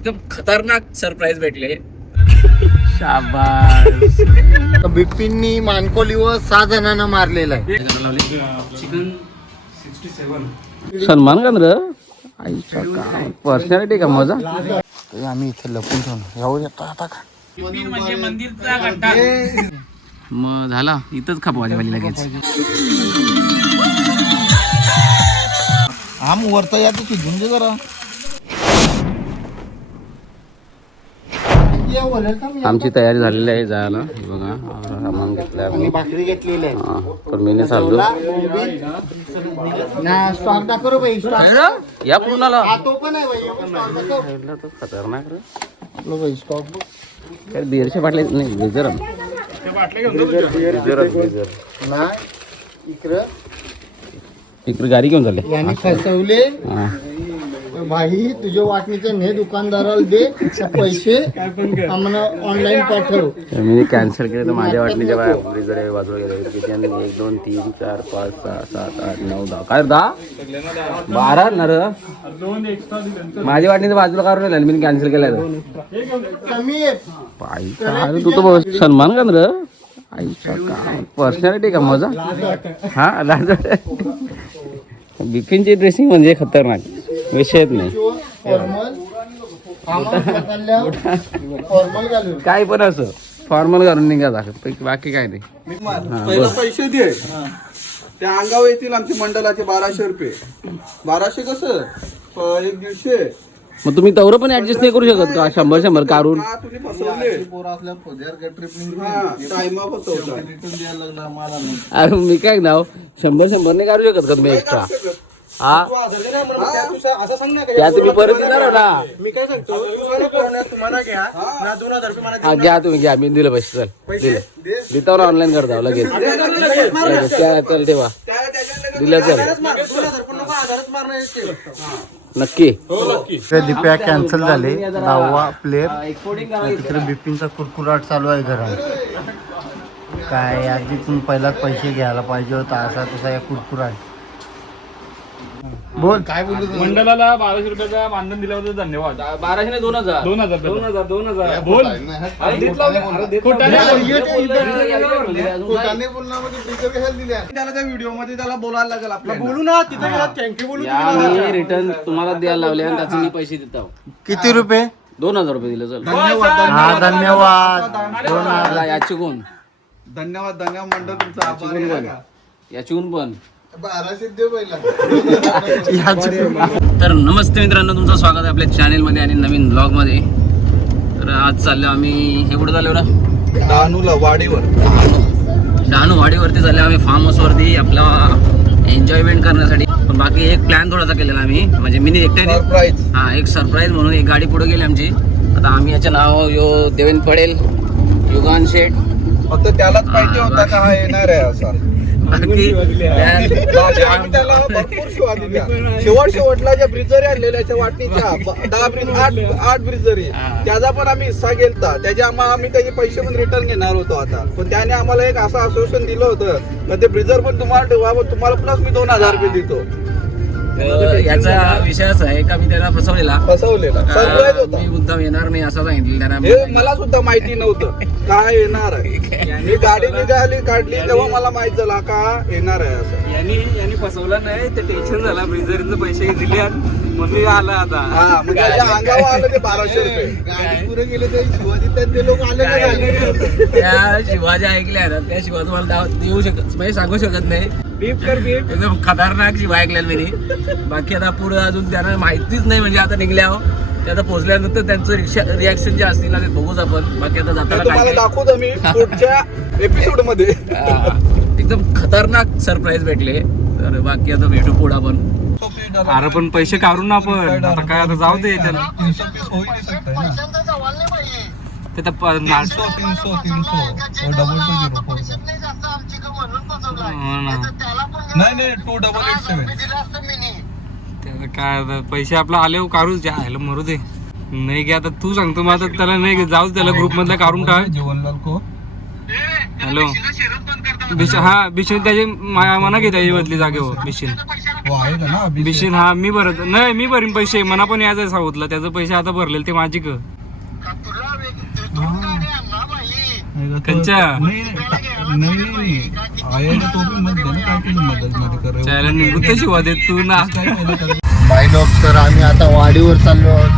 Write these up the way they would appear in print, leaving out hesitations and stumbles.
एकदम खतरनाक सरप्राईज भेटले. शाबास. बिपिननी मानकोलीवर 6 जणांना मारलेला आहे. चिकन 67. सलमान खान रे आईचा काय पर्सनॅलिटी का मजा. आम्ही इथे लपून ठेवून यावर येतो आता का म्हणजे मंदिरचा घंटा मग झाला इथंच खापू वाली लगेच. आम वरता यात शिजून दे जरा. आमची तयारी झालेली आहे जायला. बघा सामान घेतलंय आम्ही. भाकरी घेतलेली आहे. पण मी नाही चाललो. स्टॉक दाखव भाई. स्टॉक या पूर्णाला तो पण आहे भाई. तो खतरनाक रे आपलं भाई. स्टॉक काय बीरचे बाटले नाही. ब्रिजर नाही इकडे गाडी घेऊन झाले. यांनी फसवले भाई. तुझ्या वाटणीचे ने दुकानदाराला दे पैसे आम्हाला ऑनलाईन पाठव. मी कॅन्सल केलं तर माझ्या वाटणीच्या ब्रिजर बाजूला गेले. किती 1 2 3 4 5 6 7 8 9 10 काय 10 12 ना रे. माझ्या वाटणीच्या बाजूला काढून राहिलं मी कॅन्सल केलं. तू तर सलमान खान रे आईचा काय पर्सनॅलिटी का मजा. हा लाज. बिपिनची ड्रेसिंग म्हणजे खतरनाक विषयच नाही. काय पण असं फॉर्मल घालून निघा बाकी काय नाही. पैसे दे त्या अंगावर येतील आमच्या मंडळाचे 1200 रुपये. 1200 कसं 100. मग तुम्ही तवर पण ऍडजस्ट नाही करू शकत का 100 काढून. तुम्ही फसवले. अरे मी काय नाव 100 नाही काढू शकत का तुम्ही एक्स्ट्रा. हा त्या तुम्ही परत देणार ना. मी काय सांगतो तुम्हाला घ्या ना 2000 रुपये मला. हा घ्या तुम्ही घ्या. मी दिलं पैसे. चल दिलं देतावर ऑनलाईन करता लगेच. चल ठेवा दिलं. चल नक्की. दिप्या कॅन्सल झाले. 10वा प्लेअर. तिकडे बिपिनचा कुरकुराट चालू आहे घरात. काय आधीतून पहिलाच पैसे घ्यायला पाहिजे होता असा तसा या कुरकुराट. बोल काय बोलतो. मंडळाला 1200 रुपयाचा मानधन दिल्याबद्दल धन्यवाद. 1200 नाही 2000. 2000 बोल. त्याला त्या व्हिडिओ मध्ये त्याला बोलायला लागेल. आपल्याला बोलू ना तिथे थँक्यू बोलू. रिटर्न तुम्हाला द्यायला लावले आणि त्याचे मी पैसे देतो. किती रुपये. 2000 रुपये दिले. चल हा धन्यवाद. याची कोण धन्यवाद मंडळ तुमचा आभार. याचीहून पण 1200 देऊ पहिला. तर नमस्ते मित्रांनो, तुमचं स्वागत आहे आपल्या चॅनेलमध्ये आणि नवीन ब्लॉगमध्ये. तर आज चाललो आम्ही हे कुठे चाललो ना डहाणूला वाडीवर. डहाणू वाडीवरती चाललो आम्ही फार्म हाऊसवरती आपला एन्जॉयमेंट करण्यासाठी. पण बाकी एक प्लॅन थोडासा केलेला आम्ही म्हणजे मिनी एकट्याने. हा एक सरप्राईज म्हणून एक गाडी पुढे गेली आमची. आता आम्ही याचं नाव यो देवेन पडेल युगान शेठ. फक्त त्यालाच माहिती होता का हा येणार आहे असा. त्याला भरपूर शिवा दिल्या. शेवटला ज्या ब्रिजरी आणलेल्या वाटणीच्या 8 ब्रिजरी त्याचा पण आम्ही हिस्सा घेतला. त्याच्या आम्ही त्याचे पैसे पण रिटर्न घेणार होतो आता. पण त्याने आम्हाला एक असं आश्वासन दिलं होतं तर ते ब्रिजर पण तुम्हाला ठेवा तुम्हाला प्लस मी 2000 रुपये देतो. याचा विषय असा आहे का मी त्याला फसवलेला सरप्राईज होता. मी मुद्दाम येणार नाही असं सांगितलं त्यांना. हे मला सुद्धा माहिती नव्हतं काय येणार आहे. मी गाडी निघाली काढली तेव्हा मला माहित झाला का येणार आहे असं. यांनी फसवलं नाही ते टेन्शन झाला. ब्रिजरचे पैसे दिले म्हणून आला आता. हा मग त्याच्या अंगावर आलं ते 1200 रुपये. गाडी पुढे गेले ते शिवाजी ते लोक आले. त्या शिवाजी ऐकल्या ना त्या शिवा तुम्हाला देऊ शकत म्हणजे सांगू शकत नाही. एकदम खतरनाक शिवा ऐकल्या मी. बाकी आता पुढे अजून त्यांना माहितीच नाही म्हणजे आता निघल्यावर ते आता पोहोचल्यानंतर त्यांचं रिॲक्शन जे असतील ना ते बघूच आपण. बाकी आता जाताना दाखवतो मी पुढच्या एपिसोड मध्ये. एकदम खतरनाक सरप्राईज भेटले. तर बाकी आता भेटू पुढे आपण. अरे पण पैसे काढून ना आपण आता काय आता जाऊ दे त्याला. ते तर 300 नाही 2887. काय आता पैसे आपला आले काढू जायला मरू दे. नाही घ्या आता तू सांगतो मग आता त्याला नाही जाऊ त्याला ग्रुप मधला काढून टाक. जीवनलाल को हॅलो बिशन. हा बिशन त्याची मना घे त्याची बदली जागेवर बिशन. हो आहे का ना बिशीन हा मी भरत नाही, मी भरीन पैसे. मना पण यायचं साऊथला, त्याचे पैसे आता भरलेले ते माझी क कंचा निघू शिवा देत तू ना. बाय लोक, तर आम्ही आता वाडीवर चाललो आहोत.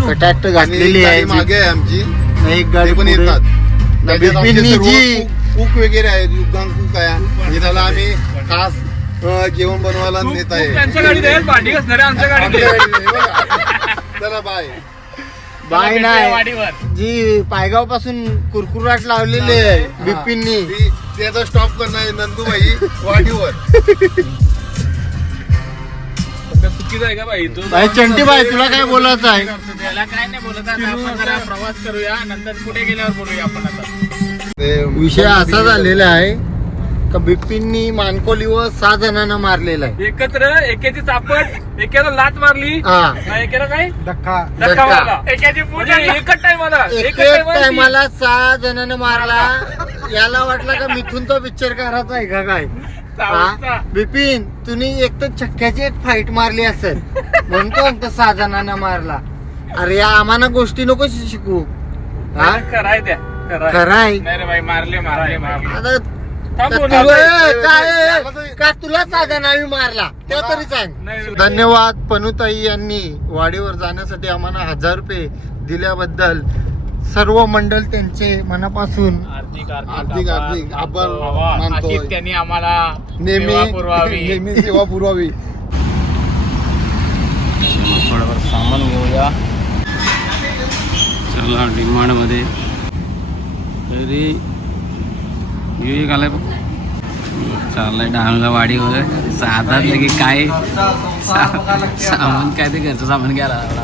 कटाट घातलेली आहे मागे आहे आमची, एक गाडी पण पुढे. येतात. बिपिननी जी कूक वगैरे आहेत, युगांग कूक आहे म्हणजे त्याला आम्ही खास जेवण बनवायला नेत आहे. त्यांच्या गाडीत भांडी घासणार आमच्या गाडीत. चला बाय. बाय नाही जी पायगाव पासून कुरकुराट लावलेली आहे बिपिननी. त्याचा स्टॉप करणार नंदूबाई वाडीवर. चुकीचं आहे का बाई तू? बाई चंटीबाई, तुला काय बोलायचं आहे? त्याला काय नाही बोलत, आता आपण जरा प्रवास करूया, नंतर पुढे गेल्यावर बोलूया आपण. आता विषय असा झालेला आहे का बिपिननी मानकोलीवर 6 जणांना मारलेला आहे. एकत्र एकेची चापट, एकेला लात मारली, हा, एकेला काय धक्का. धक्का मारला. एकाची पूजा एकच टाइमाला एक टायमाला 6 जणांना मारला. याला वाटलं का मिथून तो पिक्चर करायचा आहे का काय? हा? बिपिन, तुम्ही एक तर छक्क्याची एक फाईट मारली असेल म्हणतो आमचं 6 जणांना मारला. अरे या आम्हाला गोष्टी नको शिकू. हा, कराय द्या, खराय. नाही रे बाई, मारले मारले मारले. आता थांब का बोला. का तुला 6 जणांनी मारला ते तरी सांग. धन्यवाद पनुताई यांनी वाडीवर जाण्यासाठी आम्हाला 1000 रुपये दिल्याबद्दल सर्व मंडळ त्यांचे मनापासून आर्थिक आभार मानतोय. त्यांनी आम्हाला नेहमी सेवा पुरवावी. थोडंफार सामान घेऊया. चला डिमांड मध्ये तरी विवेक आलाय बघ. चाललाय डहाणूला वाडीवर. साधा लगे काय सामान, काय ते घरचं सामान घ्यायला लागला.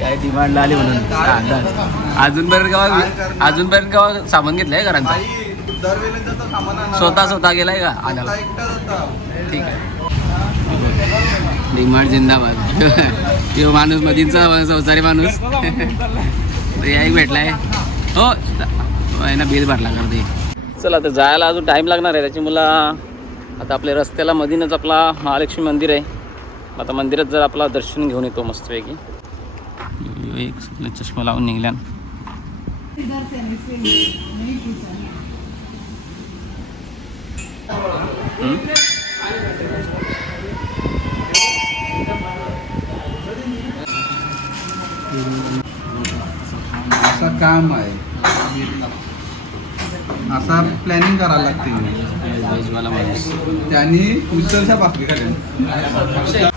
काय डिमांड आली म्हणून अजूनपर्यंत का सामान घेतलंय घरांचा? स्वतः गेलाय का आणायला? ठीक आहे. डिमांड जिंदाबाद. यो माणूस मधींचा संसारी माणूस एक भेटलाय हो ना, बिल भरला करते. चला आता जायला अजून टाईम लागणार आहे. त्याची मला आता आपल्या रस्त्याला मधीनच आपला महालक्ष्मी मंदिर आहे. आता मंदिरात जर आपला दर्शन घेऊन येतो मस्तपैकी. एक चष्मा लावून निघल्या. असं काम आहे, असा प्लॅनिंग करायला लागते. वेजवाला माणूस त्यांनी उसळच्या भाकरी काढल्या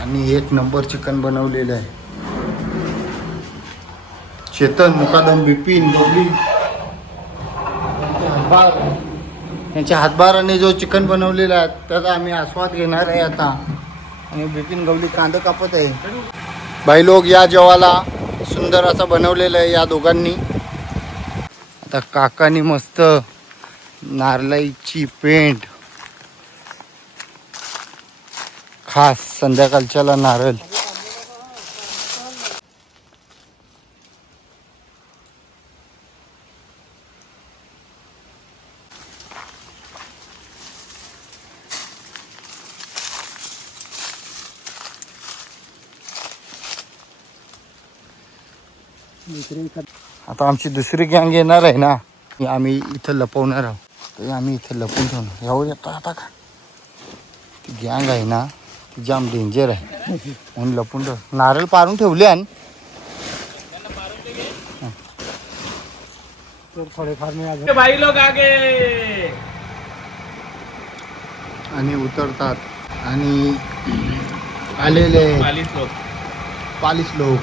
आणि 1 नंबर चिकन बनवलेलं आहे. चेतन, मुकादम, बिपिन, गौली यांच्या हातभाराने जो चिकन बनवलेला आहे त्याचा आम्ही आस्वाद घेणार आहे आता. आणि बिपिन गवली कांदा कापत आहे. बाई लोक या जेवाला सुंदर असं बनवलेलं आहे या दोघांनी. आता काकानी मस्त नारळाची पेंट, खास संध्याकाळच्याला नारळ. आता आमची दुसरी गँग येणार आहे ना, आम्ही इथं लपवणार आहोत. तर आम्ही इथं लपून ठेवणार. यावर येतो आता का ती गँग आहे ना, ती जाम डेंजर आहे म्हणून लपून ठेव. नारळ पारून ठेवले आणि भाई लोक आगे आणि उतरतात आणि आलेले 40 लोक.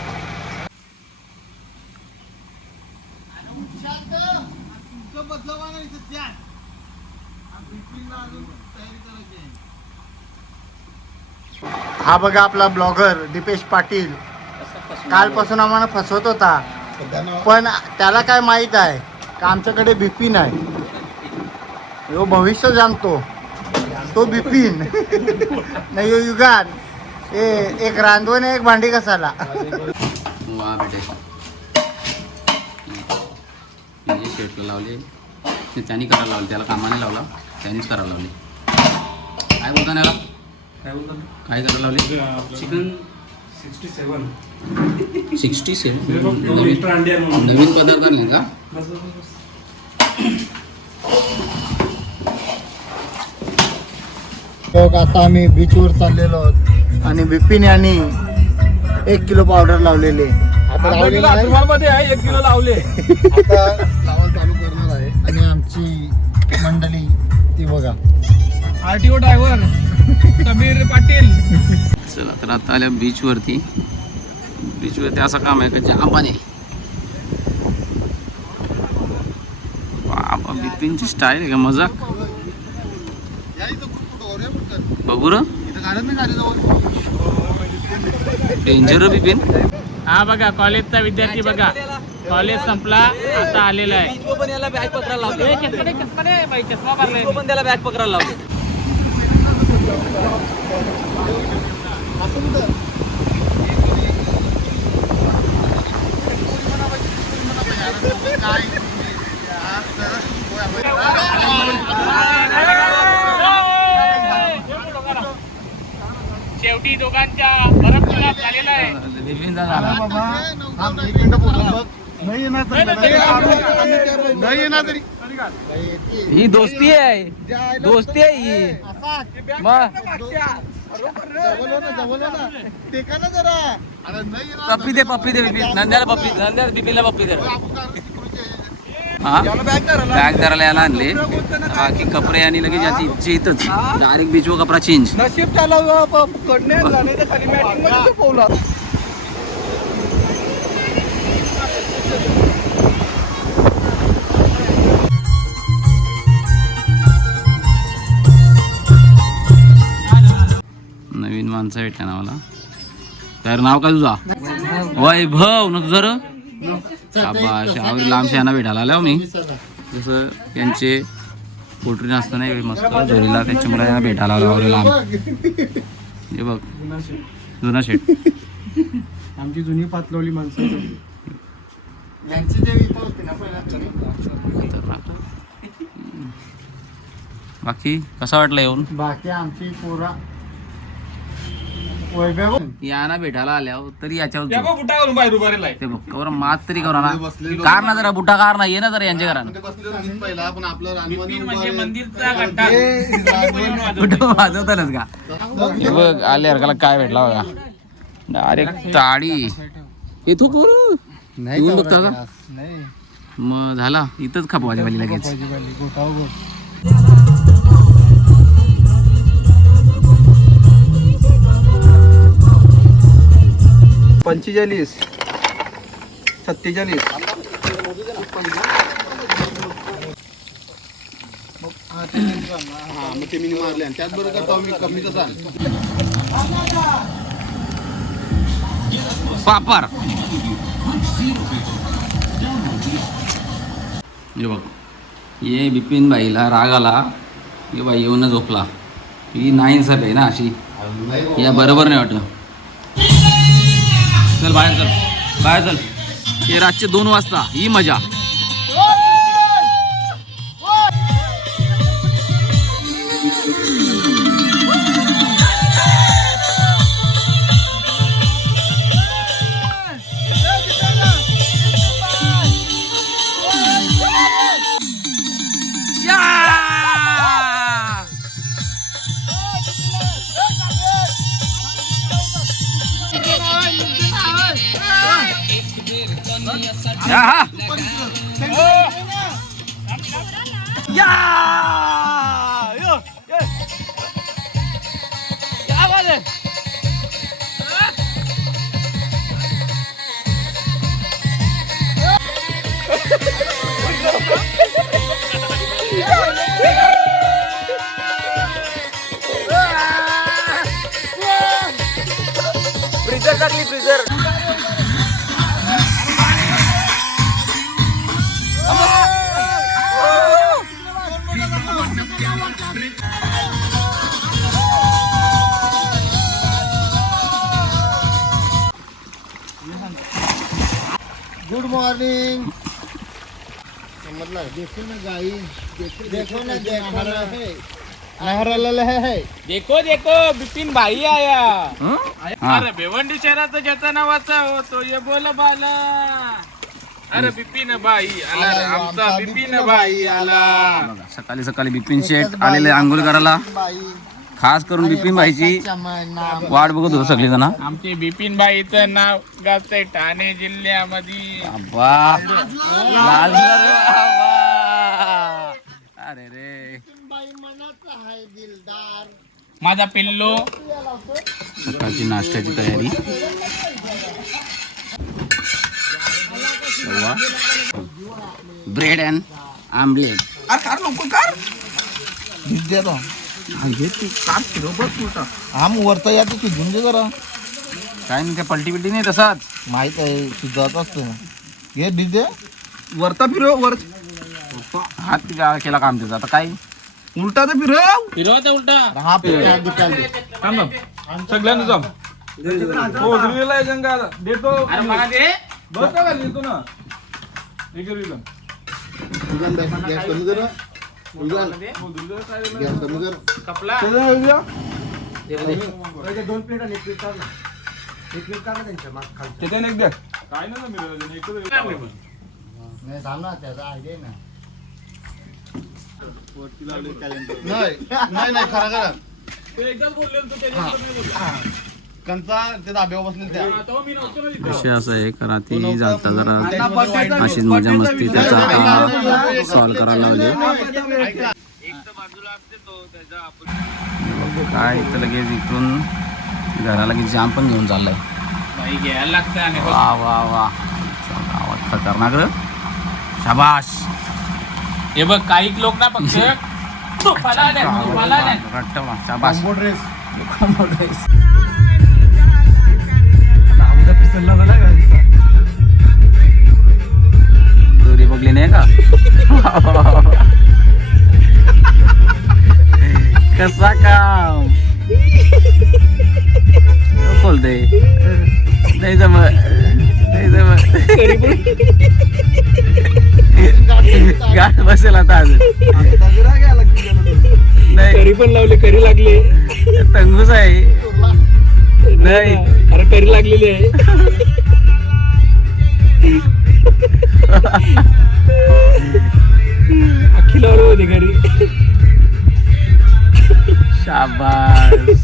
हा बघा आपला ब्लॉगर दीपेश पाटील. कालपासून आम्हाला फसवत होता, पण त्याला काय माहित आहे का आमच्याकडे बिपिन आहे. यो भविष्य जाणतो तो बिपिन नाही यो युगान. एक रांधवन एक भांडी कसाला. वा बेटे शेटला लावले, त्याने करायला लावले, त्याला कामाने लावला, त्यानेच करायला लावले. काय बोलता याला काय करायला लावले? चिकन 67 नवीन पदार्थ आणले का? बघ आता आम्ही बीचवर चाललेलो आहोत आणि बिपिन यांनी 1 किलो पावडर लावलेली आता लावलेली आहे. 1 किलो लावले. आता लावायला चालू करणार आहे आणि आमची मंडळी ती बघा आरटीओ ड्रायव्हर समीर पाटील. चला तर आता आल्या बीचवरती असं काम आहे का जाम पाणी. बाबा बिपिनची स्टाईल आहे का मजाक. बघू र डेंजर बिपिन. हा बघा कॉलेजचा विद्यार्थी बघा. कॉलेज संपला आता आलेला आहे. पण याला बॅग पकडायला लावले. पण त्याला बॅग पकडायला लावले. शेवटी दोघांच्या बरफ मिलाप झालेला आहे. बिपिनचा झाला. ही दोस्ती आहे ही. पप्पी दे बिपिन. नंद्याला बिपिनला पप्पी दे. हा बॅग धरायला याला आणले. बाकी कपडे आणि लगेच याची इथंच डायरेक्ट बीचवर कपडा चेंज. नशीब त्याला कडणे जाणे तर खाली मॅटिंग मध्ये पोवला. नवीन माणसं भेटल्या ना मला. तर नाव काय तुझा? वैभव ना तुझं र. शाबाश. लांब शहाणा भेटायला आलो मी. जसं त्यांचे पोल्ट्री नसतं नाही मस्त झोरीला त्यांच्या मुलांना भेटायला आलो लांब. हे बघ जुना शेट. आमची जुनी पातळवली माणसं. बाकी कसा वाटलं येऊन? बाकी आमची पोरा वैभव यांना भेटायला आल्या तरी याच्यावर बुटा करून बाहेर उभा राहिलाय. ते बघ कवर मात तरी करा ना. कार ना जरा बुटा कार ना ये ना जरा यांच्या घरानं. म्हणजे मंदिरचा घंटा कुठं वाजवतानच का. हे बघ आले हरकाला काय भेटला बघा. डायरेक्ट ताडी येतो करू येऊन बघता का. मग झाला इथंच खाप वाजेवाली लगेच. 45 47 पापर. हे बघ ये बिपिन भाईला राग आला. ये बाई येऊन झोपला. ही नाही सब आहे ना अशी. या बरोबर नाही वाटलं. चल बाहेर चल. हे रातचे 2 वाजता ही मजा. फ्रीजर टाकली फ्रीजर. Good morning. समजला. देखो ना गाई देखो ना है नहरलेलं है देखो देखो बिपिन भाई आया. हा. अरे भिवंडी शहराचा ज्याचा नावाचा हो तो ये बोल बाला. अरे बिपिन भाई आला रे, आमचा बिपिन भाई आला. बघा, सकाळी सकाळी बिपिन शेठ आलेले आंघोळ करायला. बाई खास करून बिपिन भाईची नाम वाट बघत होतो सगळी जण. आमचे बिपिन भाईचं नाव गाजतंय ठाणे जिल्ह्यामध्ये. लाल रे बाबा. अरे रे बाई मनाचा आहे दिलदार. माझा पिल्लो सकाळची नाश्त्याची तयारी. Bread and omelette. आम वरता याचं शिजून दे जरा. काय नाही काय पलटी बिलटी नाही तसाच. माहित आहे शिजत असतं हे डिजे वरता फिरव वर हात गाळ केला काम त्याचा आता काय. उलटा तर फिरव. फिरवते उलटा. हा पेटा दुकान सगळ्यांना जाम पोहोचलेला गंगा देतो. अरे मला दे. बस का देतो ना. गॅस कमी कर गॅस कमी कर. कपला नाही थांब ना त्याचा आयडिया ना. नाही नाही खरा खरा कंचा ते धाब्यावर बसले त्या असे असं आहे कराती जाता जरा अशीच मजा मस्ती त्याचा सॉल्व करायला लावले. काय इथं लगेच इकडून घराला लगेच जाम पण घेऊन चाललाय. भाई घ्यायला लागतं आणि वा वा वा गावात खतरनाक र. शाबाश. हे बघ काही लोक ना फक्त तुपाला आले, तुपाला आले. रट्ट वा, शाबाश. दोरी बघली नाही का. कसा काम बोलते नाही जमत नाही जमत. गाठ बसेल आता अजून नाही. करी पण लावले, करी लागले. तंगूच आहे. नाही अरे करी लागलेली आहे. अख्खी लावली होती घरी. शाबास.